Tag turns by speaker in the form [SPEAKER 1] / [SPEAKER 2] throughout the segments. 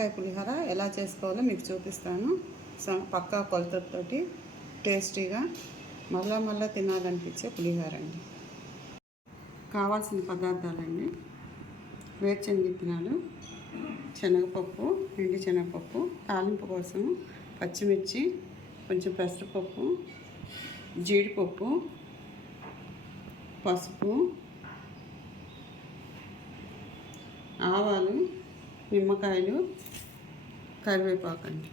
[SPEAKER 1] పక్కాయ పులిహోర ఎలా చేసుకోవాలో మీకు చూపిస్తాను. స- పక్కా కొలతతోటి టేస్టీగా మళ్ళా మళ్ళా తినాలనిపించే పులిహోర అండి. కావాల్సిన పదార్థాలండి వేరుశనగ విత్తనాలు శనగపప్పు ఎండి శనగపప్పు తాలింపు కోసం పచ్చిమిర్చి కొంచెం పెసరపప్పు జీడిపప్పు పసుపు ఆవాలు నిమ్మకాయలు కరివేపాకు అండి.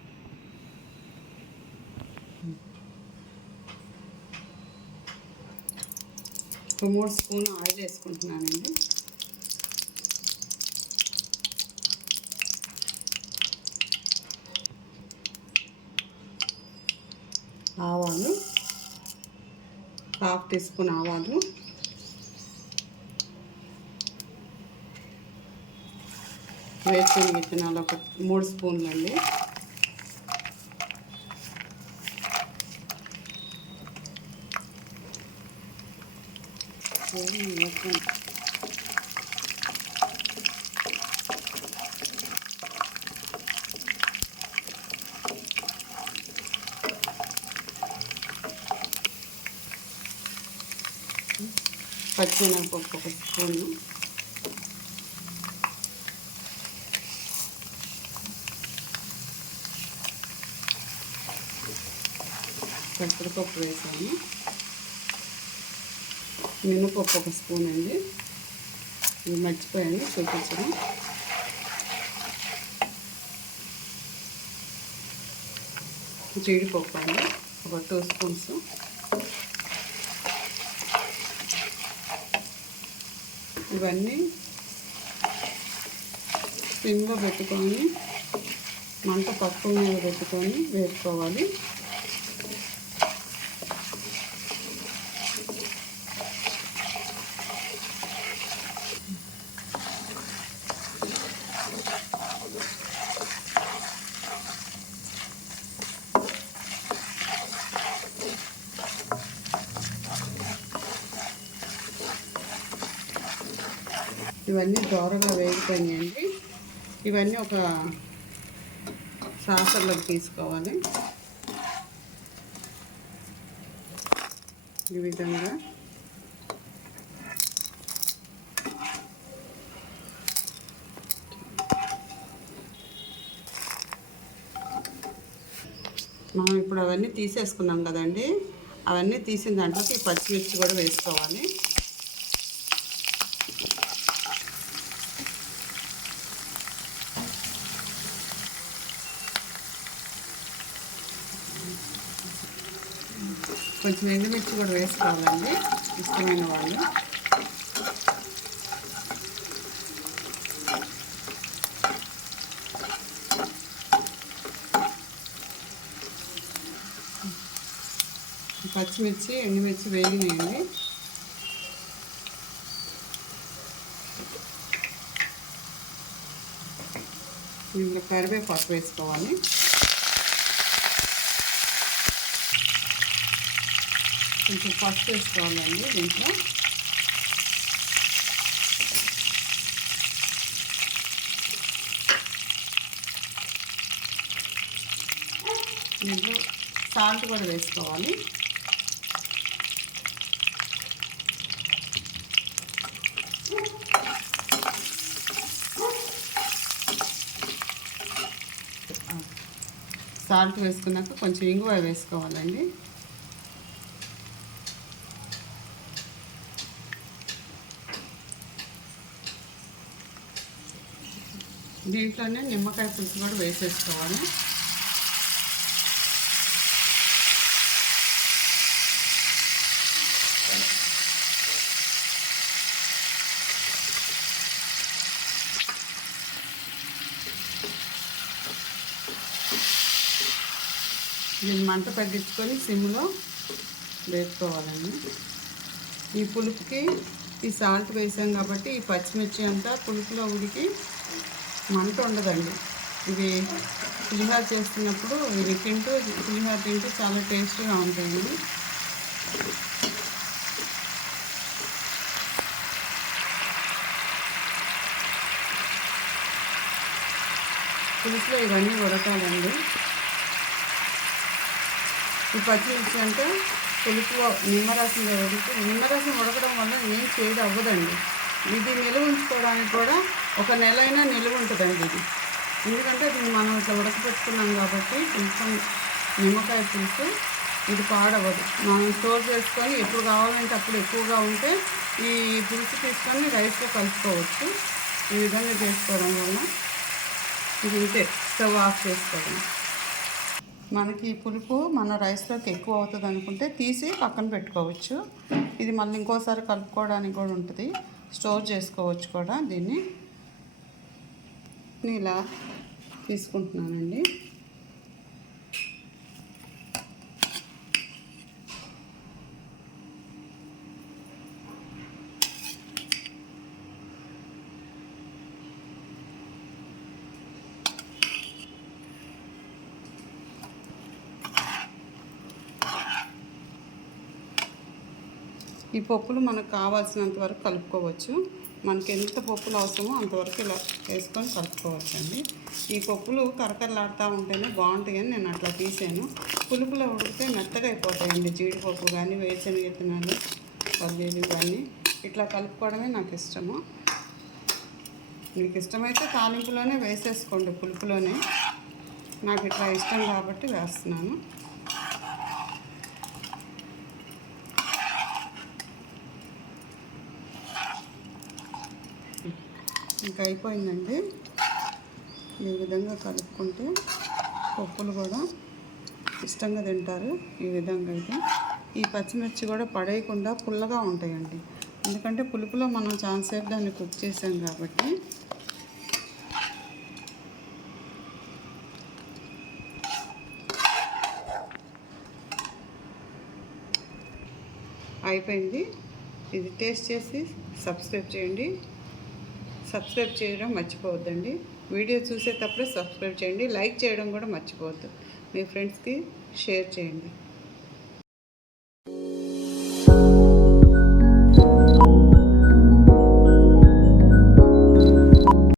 [SPEAKER 1] ఒక మూడు స్పూన్ ఆయిల్ వేసుకుంటున్నానండి. ఆవాలు హాఫ్ టీ స్పూన్ ఆవాలు. వేరుశనగ విత్తనాలు ఒక మూడు స్పూన్లు అండి. పచ్చిమిరపప్పు ఒక స్పూను. పెసరపప్పు వేసాను. మినపప్పు ఒక స్పూన్ అండి. ఇది మర్చిపోయాను చూపించడం జీడిపప్పు అండి ఒక టూ స్పూన్స్. ఇవన్నీ సిమ్లో పెట్టుకొని మంట పప్పు మీద పెట్టుకొని వేసుకోవాలి. ఇవన్నీ దోరగా వేగిపోయినాయండి ఇవన్నీ ఒక సాసర్లోకి తీసుకోవాలి. ఈ విధంగా. మనం ఇప్పుడు అవన్నీ తీసేసుకున్నాం కదండి. అవన్నీ తీసిన దాంట్లోకి ఈ పచ్చిమిర్చి కూడా వేసుకోవాలి. కొంచెం ఎండుమిర్చి కూడా వేసుకోవాలండి. ఇష్టమైన వాళ్ళు. పచ్చిమిర్చి ఎండుమిర్చి వేగినాయండి. ఇందులో కరివేపాకు వేసుకోవాలి. కొంచెం పసుపు వేసుకోవాలండి దీంట్లో. దీంట్లో సాల్ట్ కూడా వేసుకోవాలి. సాల్ట్ వేసుకున్నాక కొంచెం ఇంగువ వేసుకోవాలండి. దీంట్లోనే నిమ్మకాయ పులుసు కూడా వేసేసుకోవాలి. దీన్ని మంట తగ్గించుకొని సిమ్లో వేసుకోవాలండి. ఈ పులుపుకి ఈ సాల్ట్ వేసాం కాబట్టి ఈ పచ్చిమిర్చి అంతా పులుపులో ఉడికి మంట ఉండదండి. ఇవి పులిహోర చేస్తున్నప్పుడు ఇవి తింటూ పులిహోర తింటూ చాలా టేస్టీగా ఉంటాయండి. పులుసులో ఇవన్నీ ఉడకాలండి. ఈ పచ్చిమిర్చి అంటే పులుపు నిమ్మరసం ఉడికి నిమ్మరసం ఉడకడం వల్ల ఏం చేయడం అవ్వదండి. ఇది నిలువ ఉంచుకోవడానికి కూడా ఒక నెల అయినా నిలువ ఉంటుందండి ఇది. ఎందుకంటే దీన్ని మనం ఇట్లా ఉడకపెట్టుకున్నాం కాబట్టి కొంచెం నిమ్మకాయ పులుసు ఇది పాడవదు మనం స్టోర్ చేసుకొని ఎప్పుడు కావాలంటే అప్పుడు ఎక్కువగా ఉంటే ఈ పులుసు తీసుకొని రైస్లో కలుపుకోవచ్చు. ఈ విధంగా చేసుకోవడం వల్ల ఇది ఇంతే స్టవ్ ఆఫ్ చేసుకోవడం. మనకి ఈ పులుపు మన రైస్లోకి ఎక్కువ అవుతుంది అనుకుంటే తీసి పక్కన పెట్టుకోవచ్చు. ఇది మళ్ళీ ఇంకోసారి కలుపుకోవడానికి కూడా ఉంటుంది. స్టోర్ చేసుకోవచ్చు కూడా దీన్ని. ఇలా తీసుకుంటున్నానండి. ఈ పప్పులు మనకు కావాల్సినంత వరకు కలుపుకోవచ్చు. మనకి ఎంత పప్పులు అవసరమో అంతవరకు ఇలా వేసుకొని కలుపుకోవచ్చండి. ఈ పప్పులు కరకరలాడుతూ ఉంటేనే బాగుంటాయి అని నేను అట్లా తీసాను. పులుపులో ఉడికితే మెత్తగా అయిపోతాయండి జీడిపప్పు కానీ వేరుశనగ విత్తనాలు పల్లీలు కానీ ఇట్లా కలుపుకోవడమే నాకు ఇష్టము. మీకు ఇష్టమైతే తాలింపులోనే వేసేసుకోండి పులుపులోనే. నాకు ఇట్లా ఇష్టం కాబట్టి వేస్తున్నాను. ఇంకా అయిపోయిందండి. ఈ విధంగా కలుపుకుంటే పప్పులు కూడా ఇష్టంగా తింటారు ఈ విధంగా అయితే. ఈ పచ్చిమిర్చి కూడా పడేయకుండా పుల్లగా ఉంటాయండి. ఎందుకంటే పులుపులో మనం చాలాసేపు దాన్ని కుక్ చేసాం కాబట్టి. అయిపోయింది. ఇది టేస్ట్ చేసి సబ్స్క్రైబ్ చేయండి. సబ్స్క్రైబ్ చేయడం మర్చిపోవద్దండి. వీడియో చూసేటప్పుడే సబ్స్క్రైబ్ చేయండి. లైక్ చేయడం కూడా మర్చిపోవద్దు. మీ ఫ్రెండ్స్కి షేర్ చేయండి.